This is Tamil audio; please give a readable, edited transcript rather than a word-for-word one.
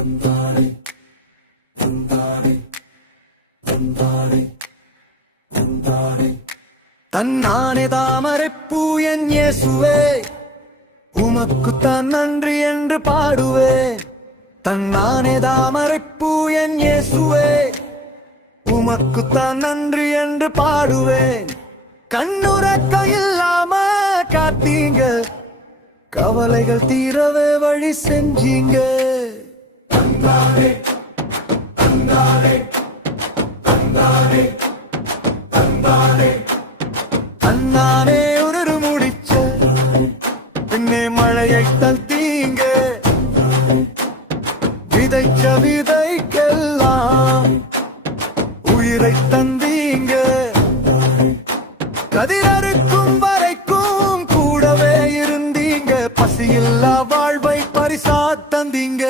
தந்தாரே தந்தாரே தந்தாரே தந்தாரே தன்னானே தாமரைப்பூ என் இயேசுவே உமக்குத்தான் நன்றி என்று பாடுவேன். தன்னானே தாமரைப்பூ என் இயேசுவே உமக்குத்தான் நன்றி என்று பாடுவேன். கண்ணுறக்க இல்லாம காத்தீங்க, கவலைகள் தீரவே வழி செஞ்சீங்க. தந்தாரே தந்தாரே தந்தாரே தந்தாரே தன்னானே உணரு முடிச்ச பின்னே மழையை தந்தீங்க. விதைச்ச விதைக்கெல்லாம் உயிரை தந்தீங்க. கதிரறுக்கும் வரைக்கும் கூடவே இருந்தீங்க. பசியில்லா வாழ்வை பரிசா தந்தீங்க.